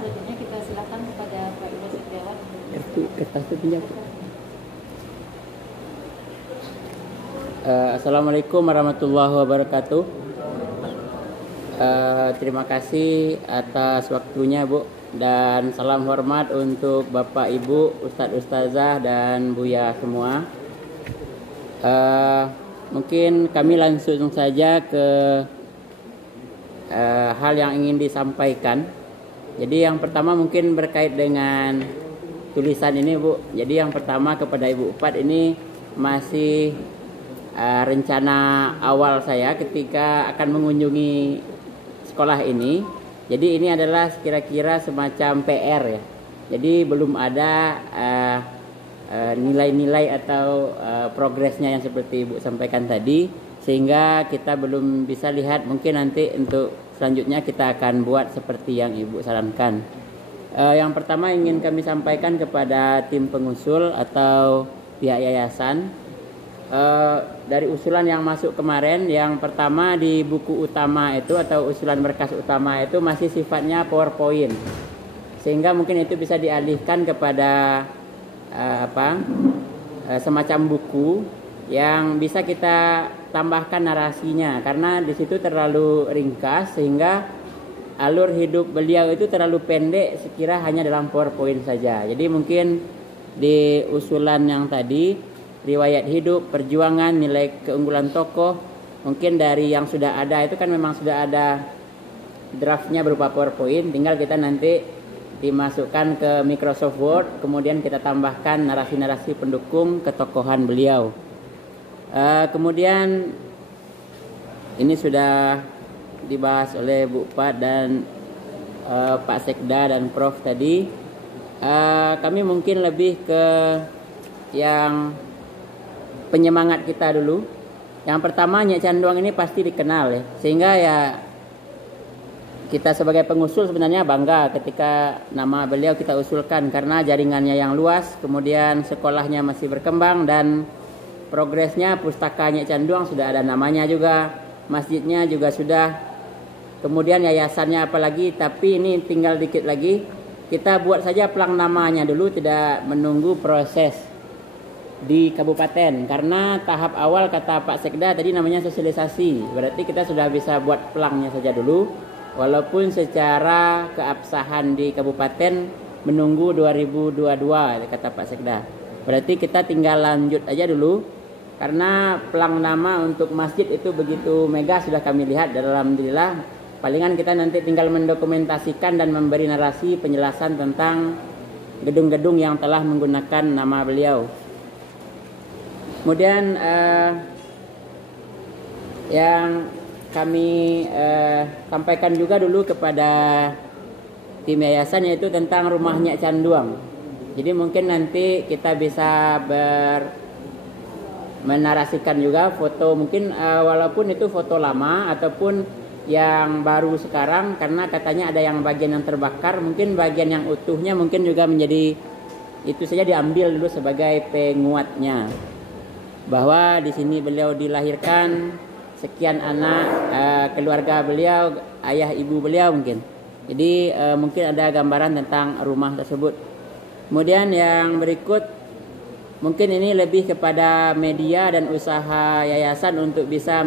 Selanjutnya kita silakan kepada Pak Ibu Setiawan. Kertas itu pinjam. Assalamualaikum warahmatullahi wabarakatuh. Terima kasih atas waktunya, Bu, dan salam hormat untuk Bapak Ibu, Ustadz Ustazah dan Buya semua. Mungkin kami langsung saja ke hal yang ingin disampaikan. Jadi yang pertama mungkin berkait dengan tulisan ini, Bu. Jadi yang pertama kepada Ibu Upat, ini masih rencana awal saya ketika akan mengunjungi sekolah ini. Jadi ini adalah kira-kira semacam PR ya. Jadi belum ada nilai-nilai atau progresnya yang seperti Ibu sampaikan tadi, sehingga kita belum bisa lihat. Mungkin nanti untuk selanjutnya kita akan buat seperti yang Ibu sarankan. Yang pertama ingin kami sampaikan kepada tim pengusul atau pihak yayasan, dari usulan yang masuk kemarin, yang pertama di buku utama itu atau usulan berkas utama itu masih sifatnya PowerPoint, sehingga mungkin itu bisa dialihkan kepada semacam buku yang bisa kita tambahkan narasinya, karena di situ terlalu ringkas sehingga alur hidup beliau itu terlalu pendek sekira hanya dalam PowerPoint saja. Jadi mungkin di usulan yang tadi, riwayat hidup, perjuangan, nilai keunggulan tokoh, mungkin dari yang sudah ada itu kan memang sudah ada draftnya berupa PowerPoint, tinggal kita nanti dimasukkan ke Microsoft Word, kemudian kita tambahkan narasi-narasi pendukung ketokohan beliau. Kemudian ini sudah dibahas oleh Bu Pat dan Pak Sekda dan Prof tadi. Kami mungkin lebih ke yang penyemangat kita dulu. Yang pertama, Nyek Canduang ini pasti dikenal ya, sehingga ya kita sebagai pengusul sebenarnya bangga ketika nama beliau kita usulkan, karena jaringannya yang luas, kemudian sekolahnya masih berkembang dan progresnya. Pustaka Nyek Canduang sudah ada namanya juga, masjidnya juga sudah, kemudian yayasannya apalagi, tapi ini tinggal dikit lagi. Kita buat saja pelang namanya dulu, tidak menunggu proses di kabupaten, karena tahap awal kata Pak Sekda tadi namanya sosialisasi, berarti kita sudah bisa buat pelangnya saja dulu, walaupun secara keabsahan di kabupaten menunggu 2022 kata Pak Sekda. Berarti kita tinggal lanjut aja dulu, karena pelang nama untuk masjid itu begitu mega sudah kami lihat, dan alhamdulillah palingan kita nanti tinggal mendokumentasikan dan memberi narasi penjelasan tentang gedung-gedung yang telah menggunakan nama beliau. Kemudian yang kami sampaikan juga dulu kepada tim yayasan, yaitu tentang rumah Nyek Canduang. Jadi mungkin nanti kita bisa menarasikan juga foto, mungkin walaupun itu foto lama ataupun yang baru sekarang, karena katanya ada yang bagian yang terbakar, mungkin bagian yang utuhnya mungkin juga menjadi itu saja, diambil dulu sebagai penguatnya, bahwa di sini beliau dilahirkan, sekian anak, keluarga beliau, ayah ibu beliau mungkin. Jadi mungkin ada gambaran tentang rumah tersebut. Kemudian yang berikut, mungkin ini lebih kepada media dan usaha yayasan untuk bisa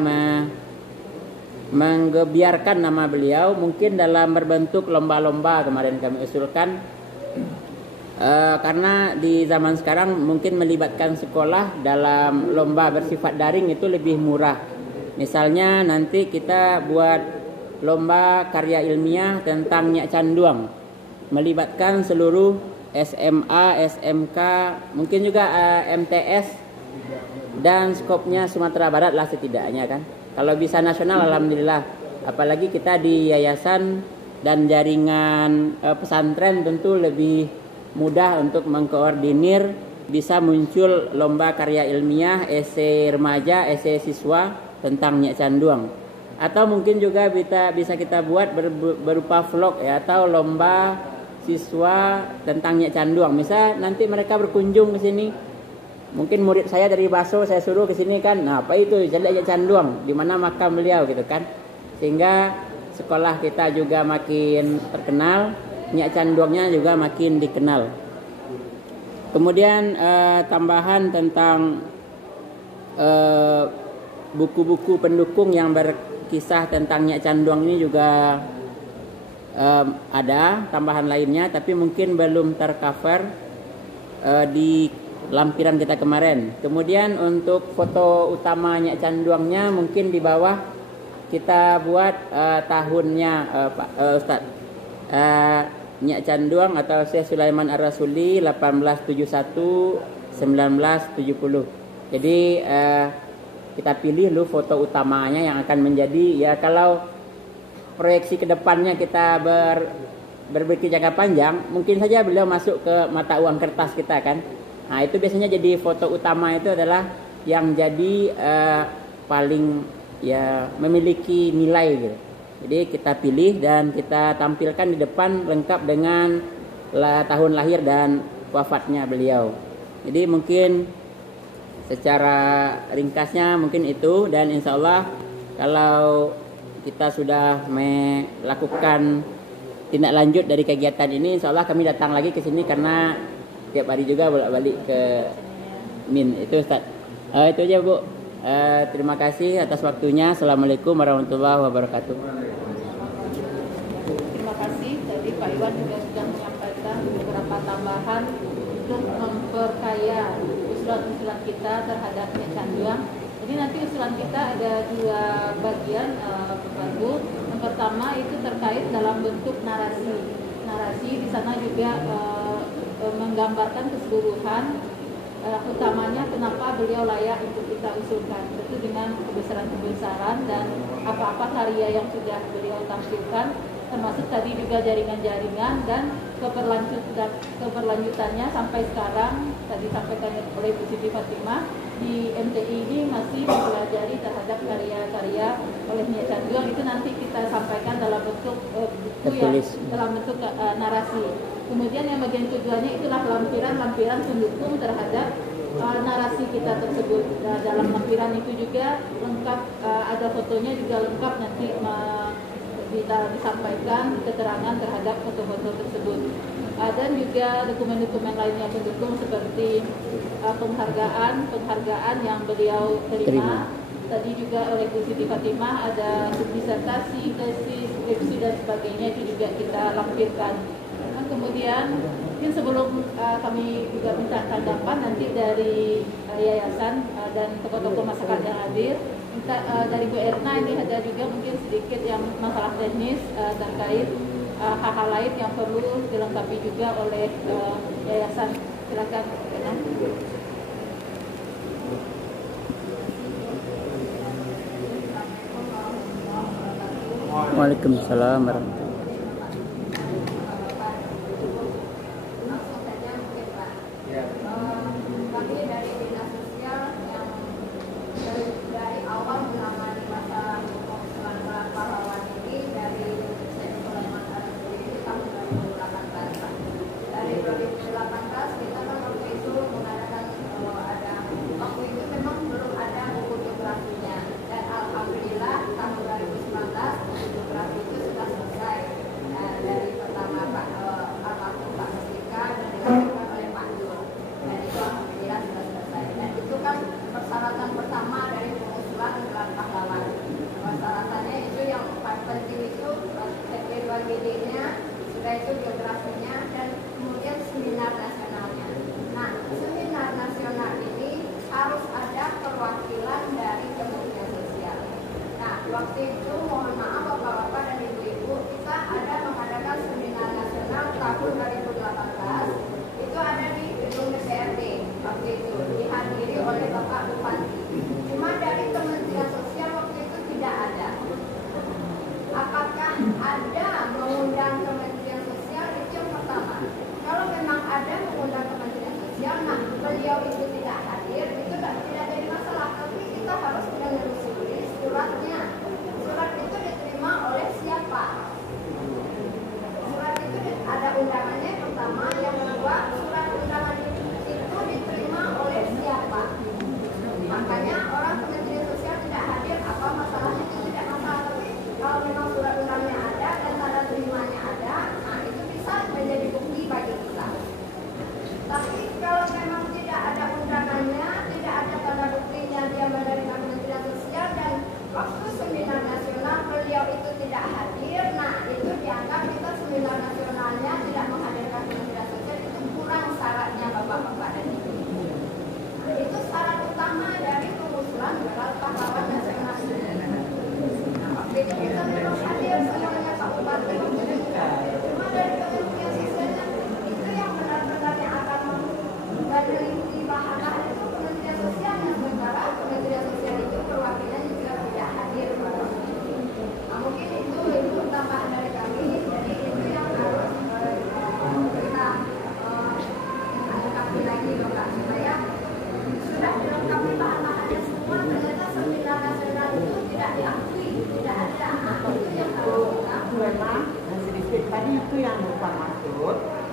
menggebiarkan nama beliau, mungkin dalam berbentuk lomba-lomba kemarin kami usulkan. Karena di zaman sekarang mungkin melibatkan sekolah dalam lomba bersifat daring itu lebih murah. Misalnya nanti kita buat lomba karya ilmiah tentang Nyek Canduang, melibatkan seluruh SMA, SMK, mungkin juga MTS, dan skopnya Sumatera Barat lah setidaknya kan. Kalau bisa nasional alhamdulillah, apalagi kita di yayasan dan jaringan pesantren tentu lebih mudah untuk mengkoordinir, bisa muncul lomba karya ilmiah, esai remaja, esai siswa tentang Nyek Canduang. Atau mungkin juga bisa kita buat berupa vlog ya, atau lomba siswa tentang Nyak Canduang. Misal nanti mereka berkunjung ke sini, mungkin murid saya dari Baso saya suruh ke sini kan, nah apa itu jadi Nyak Canduang, di mana makam beliau gitu kan, sehingga sekolah kita juga makin terkenal, Nyak Canduangnya juga makin dikenal. Kemudian tambahan tentang buku-buku pendukung yang berkisah tentang Nyak Canduang ini juga ada tambahan lainnya, tapi mungkin belum tercover di lampiran kita kemarin. Kemudian untuk foto utama Nyak Canduangnya mungkin di bawah kita buat tahunnya Pak Ustadz. Nyak Canduang atau Syekh Sulaiman Ar-Rasuli 1871 1970. Jadi kita pilih dulu foto utamanya yang akan menjadi, ya kalau proyeksi ke depannya kita berpikir jangka panjang, mungkin saja beliau masuk ke mata uang kertas kita kan. Nah itu biasanya jadi foto utama itu adalah yang jadi paling ya memiliki nilai gitu. Jadi kita pilih dan kita tampilkan di depan lengkap dengan tahun lahir dan wafatnya beliau. Jadi mungkin secara ringkasnya mungkin itu, dan insya Allah kalau kita sudah melakukan tindak lanjut dari kegiatan ini, insya Allah kami datang lagi ke sini karena tiap hari juga bolak-balik ke Min. Itu Ustaz. Itu aja Bu. Terima kasih atas waktunya. Assalamualaikum warahmatullahi wabarakatuh. Terima kasih. Tadi Pak Iwan juga sudah menyampaikan beberapa tambahan untuk memperkaya usulan-usulan kita terhadap Nyak Canduang. Jadi nanti usulan kita ada dua bagian, Bapak-Ibu. Yang pertama itu terkait dalam bentuk narasi. Narasi di sana juga menggambarkan keseluruhan, utamanya kenapa beliau layak untuk kita usulkan. Tentu dengan kebesaran-kebesaran dan apa-apa karya yang sudah beliau tampilkan, termasuk tadi juga jaringan-jaringan dan keberlanjutannya sampai sekarang. Tadi sampaikan oleh Bu Siti Fatimah, di MTI ini masih mempelajari terhadap karya-karya oleh Nyak Canduang. Itu nanti kita sampaikan dalam bentuk buku yang dalam bentuk narasi. Kemudian yang bagian keduanya itulah lampiran-lampiran pendukung terhadap narasi kita tersebut. Nah, dalam lampiran itu juga lengkap, ada fotonya juga lengkap, nanti kita disampaikan keterangan terhadap foto-foto tersebut. Dan juga dokumen-dokumen lainnya pendukung seperti penghargaan yang beliau terima. Tadi juga oleh Bu Siti Fatimah ada disertasi, tesis, skripsi dan sebagainya, itu juga kita lampirkan. Nah, kemudian mungkin sebelum kami juga minta tanggapan nanti dari yayasan dan tokoh-tokoh masyarakat yang hadir, minta dari Bu Erna ini ada juga mungkin sedikit yang masalah teknis terkait hal-hal lain yang perlu dilengkapi juga oleh yayasan. Silakan Bu Erna. Waalaikumsalam warahmatullahi Kami dari Dinas Sosial yang dari awal menangani masalah pengusulan pahlawan ini dari Syekh Sulaiman Ar-Rasuli ini tahun 2018. Dari 2018 kita kan waktu itu mengadakan waktu itu memang belum ada buku biografinya, dan alhamdulillah tahun 2019 buku biografi itu sudah selesai dari pertama Pak almarhum Pak Mesika dan dilanjutkan oleh Pak Jul. Dan itu alhamdulillah sudah selesai. Dan itu kan persyaratan pertama dari pengusulan gelar pahlawan. Persyaratannya itu yang paling penting itu CP2GD-nya, sudah itu biografinya, dan kemudian seminar nasionalnya. Nah, seminar nasional ini harus ada perwakilan dari Kementerian Sosial. Nah, waktu itu mohon maaf Bapak-bapak dan Ibu-ibu, kita ada mengadakan seminar nasional tahun 2018. Itu ada di gedung DPRD waktu itu, dihadiri oleh Bapak Bupati. Cuma dari Kementerian Sosial waktu itu tidak ada. Apakah ada mengundang Kementerian Sosial? Itu yang pertama. Kalau memang ada mengundang Kementerian Sosial, nah beliau itu tidak hadir, itu tidak jadi masalah. Tapi kita harus menelusuri suratnya. Surat itu diterima oleh siapa? Surat itu ada undangannya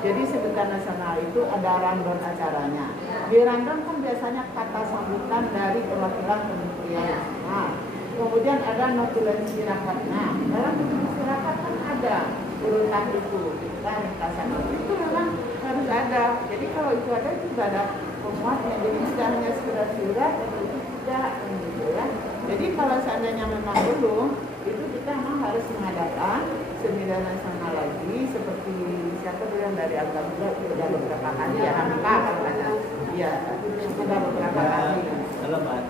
Jadi sedekat nasional itu ada rundown acaranya. Di rundown kan biasanya kata sambutan dari perwakilan kementerian. Nah, kemudian ada notulensi rakatnya. Dalam notulensi rakat kan ada urutan itu, kita ringkasan itu memang harus ada. Jadi kalau itu ada itu sudah ada pemuatnya. Jadi tidak hanya sekedar surat, itu tidak gitu ya. Jadi kalau seandainya memang belum, itu kita memang harus mengadakan seminar nasional lagi seperti siapa dulu yang dari Agam juga sudah beberapa kali ya, Hamka katanya. Iya, sudah beberapa kali. Selamat.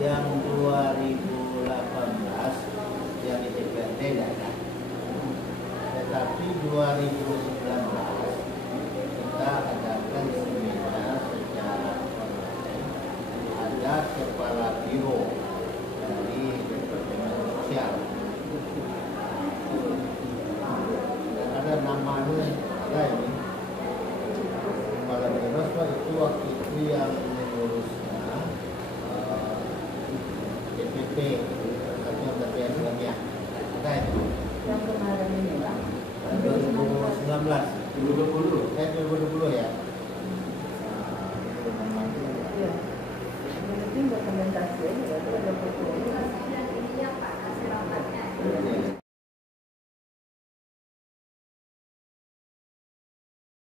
Yang 2018 yang di DPRD ada. Tetapi 2019 kita adakan seminar secara online. Ada kepala biro dari Departemen Sosial. Dan ada namanya, ada ini. Kepala biro itu waktu itu yang mengurusnya DPP, Satuan Pendidikan Islamiyah. Ada itu. Yang kemarin ini lah. 2019. 2020 ya. Iya. Yang penting dokumentasi aja, itu ada foto. Hasilnya ini ya Pak, hasil rapatnya. Iya.